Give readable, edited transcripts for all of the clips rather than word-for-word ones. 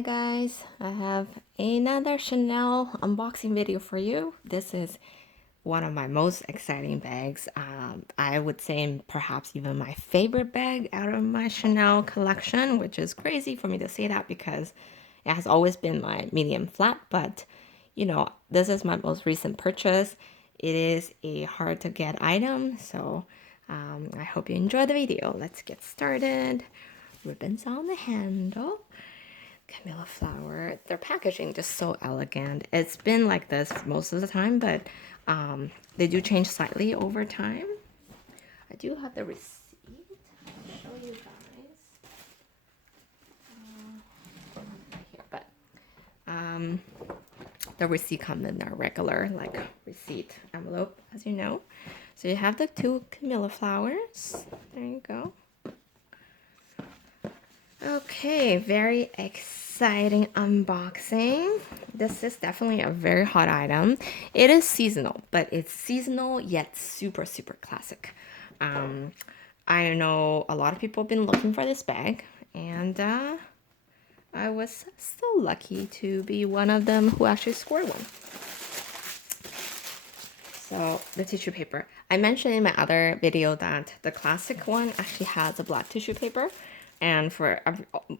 Hi guys, I have another Chanel unboxing video for you. This is one of my most exciting bags. I would say perhaps even my favorite bag out of my Chanel collection, which is crazy for me to say that because it has always been my medium flat, but this is my most recent purchase. It is a hard to get item, so I hope you enjoy the video. Let's get started. Ribbons on the handle. Camellia flower. Their packaging just so elegant. It's been like this most of the time, but they do change slightly over time. I do have the receipt. I'll show you guys. Right here, but the receipt comes in a regular like receipt envelope, as you know. So you have the two camellia flowers. There you go. Okay, very exciting unboxing. This is definitely a very hot item. It is seasonal, but it's seasonal yet super, super classic. I know a lot of people have been looking for this bag, and I was so lucky to be one of them who actually scored one. So the tissue paper. I mentioned in my other video that the classic one actually has a black tissue paper. And for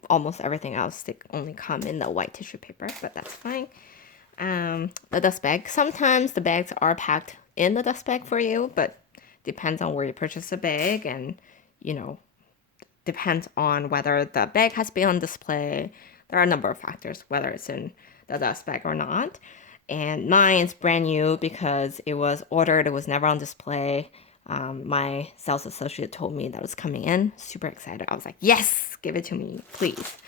almost everything else, they only come in the white tissue paper, but that's fine. The dust bag. Sometimes the bags are packed in the dust bag for you, but depends on where you purchase the bag and, depends on whether the bag has been on display. There are a number of factors, whether it's in the dust bag or not. And mine's brand new because it was ordered, it was never on display. My sales associate told me that it was coming in. Super excited. I was like, yes, give it to me, please.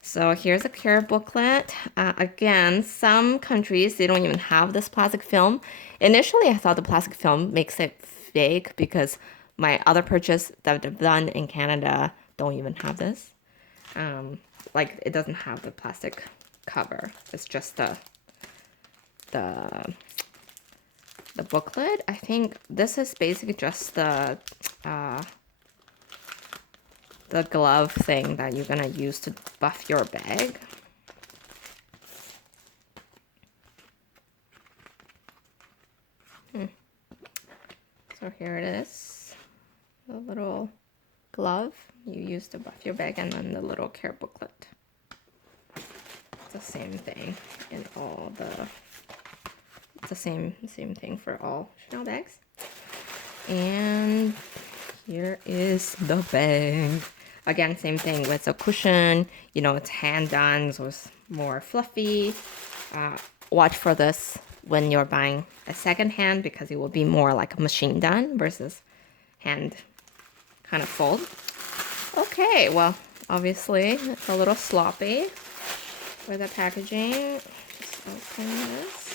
So here's a care booklet. Again, some countries, they don't even have this plastic film. Initially, I thought the plastic film makes it fake because my other purchase that I've done in Canada don't even have this. Like, it doesn't have the plastic cover. It's just the booklet. I think this is basically just the glove thing that you're gonna use to buff your bag. So here it is, the little glove you use to buff your bag, and then the little care booklet. It's the same thing in all the. It's the same thing for all Chanel bags. And here is the bag. Again, same thing with the cushion. It's hand done, so it's more fluffy. Watch for this when you're buying a second hand because it will be more like machine done versus hand kind of fold. Okay, well, obviously it's a little sloppy for the packaging. Just open this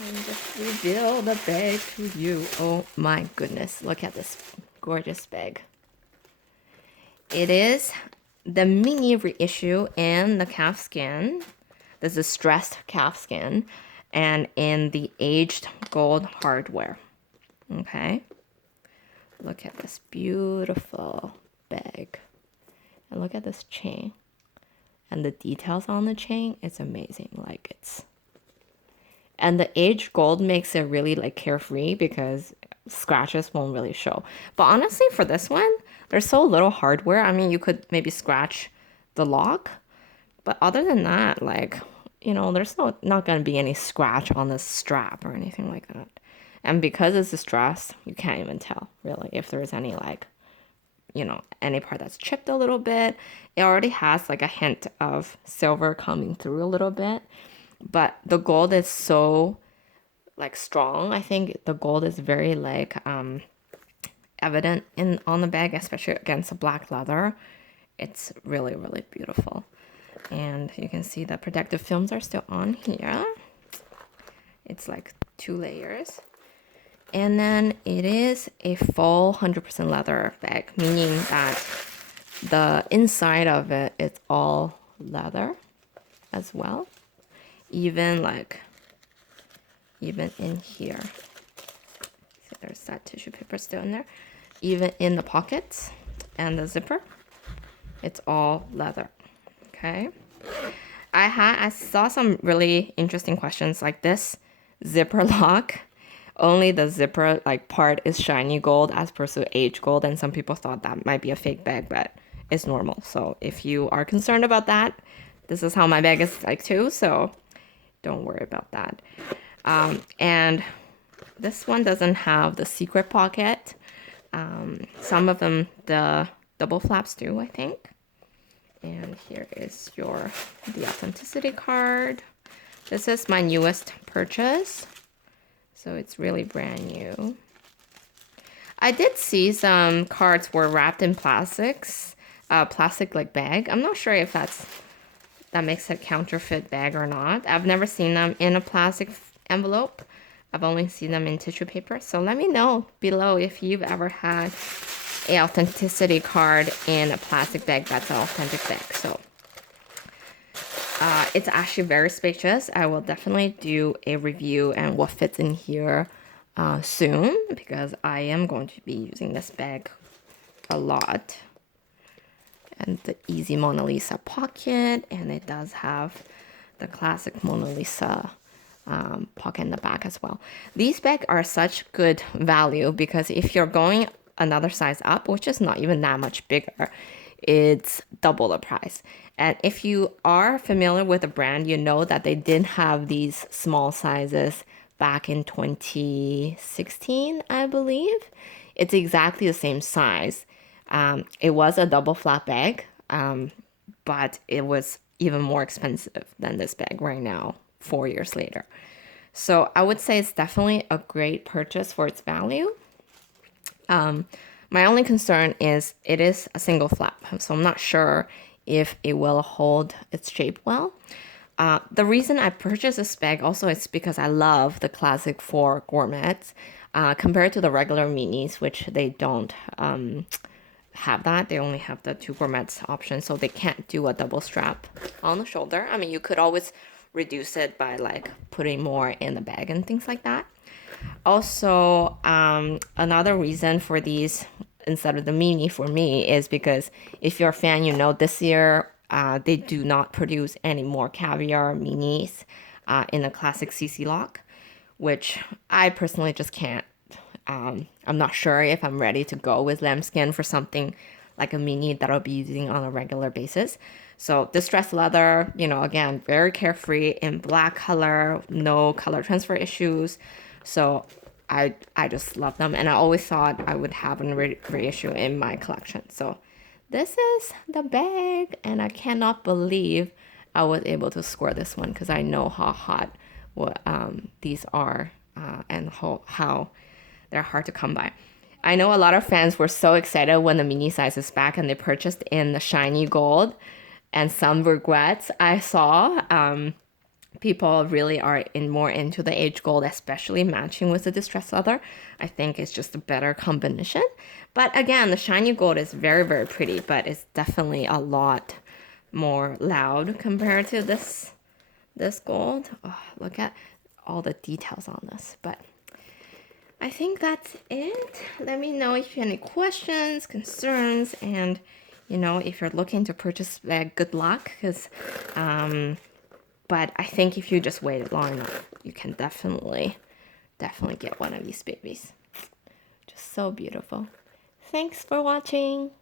and just reveal the bag to you. Oh my goodness, look at this gorgeous bag. It is the mini reissue in the calfskin. This is stressed calfskin and in the aged gold hardware. Okay, look at this beautiful bag. And look at this chain. And the details on the chain, it's amazing. And the aged gold makes it really carefree because scratches won't really show. But honestly, for this one, there's so little hardware. I mean, you could maybe scratch the lock, but other than that, there's not gonna be any scratch on the strap or anything like that. And because it's distressed, you can't even tell really if there's any any part that's chipped a little bit. It already has a hint of silver coming through a little bit. But the gold is so strong. I think the gold is very evident on the bag, especially against the black leather. It's really, really beautiful. And you can see the protective films are still on here. It's 2 layers. And then it is a full 100% leather bag, meaning that the inside of it is all leather as well. Even in here. So there's that tissue paper still in there. Even in the pockets and the zipper, it's all leather. Okay. I saw some really interesting questions like this zipper lock. Only the zipper like part is shiny gold as opposed to age gold, and some people thought that might be a fake bag, but it's normal. So if you are concerned about that, this is how my bag is like too. So don't worry about that. And this one doesn't have the secret pocket. Some of them, the double flaps do, I think. And here is the authenticity card. This is my newest purchase. So it's really brand new. I did see some cards were wrapped in plastic like bag. I'm not sure if that makes it counterfeit bag or not. I've never seen them in a plastic envelope. I've only seen them in tissue paper. So let me know below if you've ever had a authenticity card in a plastic bag that's an authentic bag. So it's actually very spacious. I will definitely do a review and what fits in here soon, because I am going to be using this bag a lot. And the easy Mona Lisa pocket, and it does have the classic Mona Lisa pocket in the back as well. These bags are such good value because if you're going another size up, which is not even that much bigger, it's double the price. And if you are familiar with the brand, you know that they did have these small sizes back in 2016, I believe. It's exactly the same size. It was a double flap bag, but it was even more expensive than this bag right now, 4 years later. So I would say it's definitely a great purchase for its value. My only concern is it is a single flap, so I'm not sure if it will hold its shape well. The reason I purchased this bag also is because I love the classic 4 gourmets compared to the regular minis, which they don't have that. They only have the 2 gourmets option, so they can't do a double strap on the shoulder. I mean, you could always reduce it by like putting more in the bag and things like that. Also, another reason for these instead of the mini for me is because if you're a fan, you know this year they do not produce any more caviar minis in the classic CC lock, which I personally just can't. I'm not sure if I'm ready to go with lambskin for something like a mini that I'll be using on a regular basis. So distressed leather, you know, again, very carefree in black color, no color transfer issues. So I just love them, and I always thought I would have a reissue in my collection. So this is the bag, and I cannot believe I was able to score this one because I know how hot these are and how they're hard to come by. I know a lot of fans were so excited when the mini size is back and they purchased in the shiny gold, and some regrets I saw. People really are more into the age gold, especially matching with the distressed leather. I think it's just a better combination. But again, the shiny gold is very, very pretty, but it's definitely a lot more loud compared to this gold. Oh, look at all the details on this. But I think that's it. Let me know if you have any questions, concerns, and if you're looking to purchase a bag, good luck, because but I think if you just wait long enough, you can definitely get one of these babies. Just so beautiful. Thanks for watching.